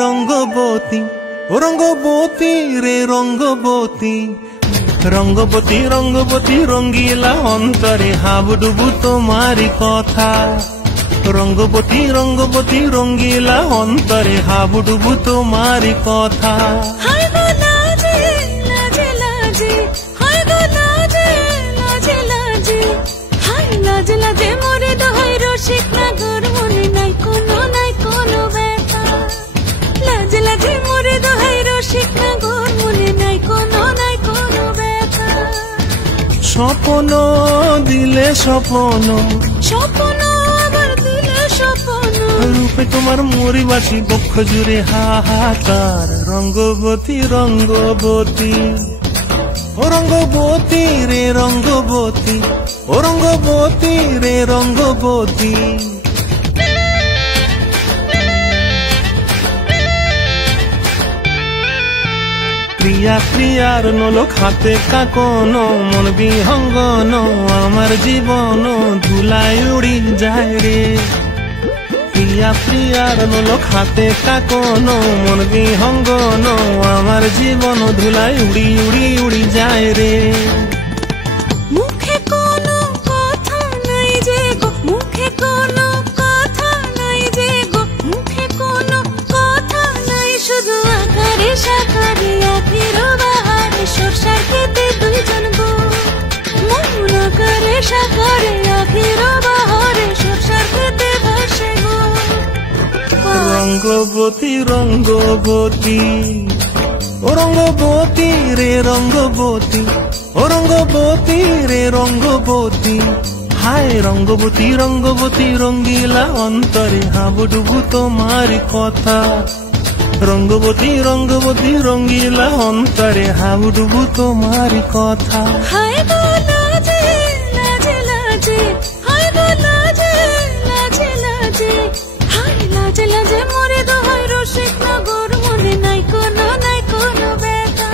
রঙ্গবতী ও রঙ্গবতী রে রঙ্গবতী রঙ্গবতী রঙ্গবতী রঙ্গিলা অন্তরে হাবুডুবু তোমারি কথা রঙ্গবতী রঙ্গবতী রঙ্গিলা অন্তরে হাবুডুবু তোমারি কথা স্বপ্ন দিলে স্বপ্ন স্বপ্ন আবার দিলে স্বপ্ন রূপে তোমার মরিবাসী বক্ষ জুড়ে হাহাকার রঙ্গবতী রঙ্গবতী ও রঙ্গবতী রে রঙ্গবতী ও রঙ্গবতী রে রঙ্গবতী ক্রিয়া ক্রিয়ার নলো খাতে কাকন মন বিহঙ্গন আমার জীবন ধুলায় উড়ি যায় রে প্রিয়া প্রিয়ার নলো খাতে কাকন মন বিহঙ্গন আমার জীবন ধুলায় উড়ি উড়ি উড়ি যায় রে মুখে কোনো কথা নাই যে গো মুখে কোনো কথা নাই যে গো মুখে কোনো কথা নাই শুধু আকারে সাকারে আখির বাহারে সরষার খেতে দুইজন গো মন আকারে সাকারে আখির বাহারে সরষার খেতে ভাসে গো রঙ্গবতী রঙ্গবতী ও রঙ্গবতী রে রঙ্গবতী ও রঙ্গবতী রে রঙ্গবতী হায় রঙ্গবতী রঙ্গবতী রঙ্গিলা অন্তরে হাবুডুবু তোমারি কথা রঙ্গবতী রঙ্গবতী রঙ্গিলা অন্তরে হাবুডুবু তোমারি কথা হায় গো লাজে লাজে লাজে হায় গো লাজে লাজে লাজে হায় লাজে লাজে মরে দোহাই রসিক নগর মনে নাই কোনো ব্যথা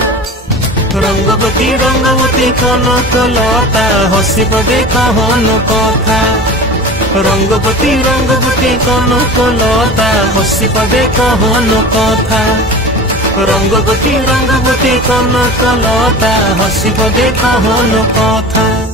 রঙ্গবতী রঙ্গবতী কনক লতা হসিব দেখহন কথা রঙ্গবতী রঙ্গবতী কনক লতা হসিব দেখহন কথা রঙ্গবতী রঙ্গবতী কনক লতা হসিব দেখহন কথা।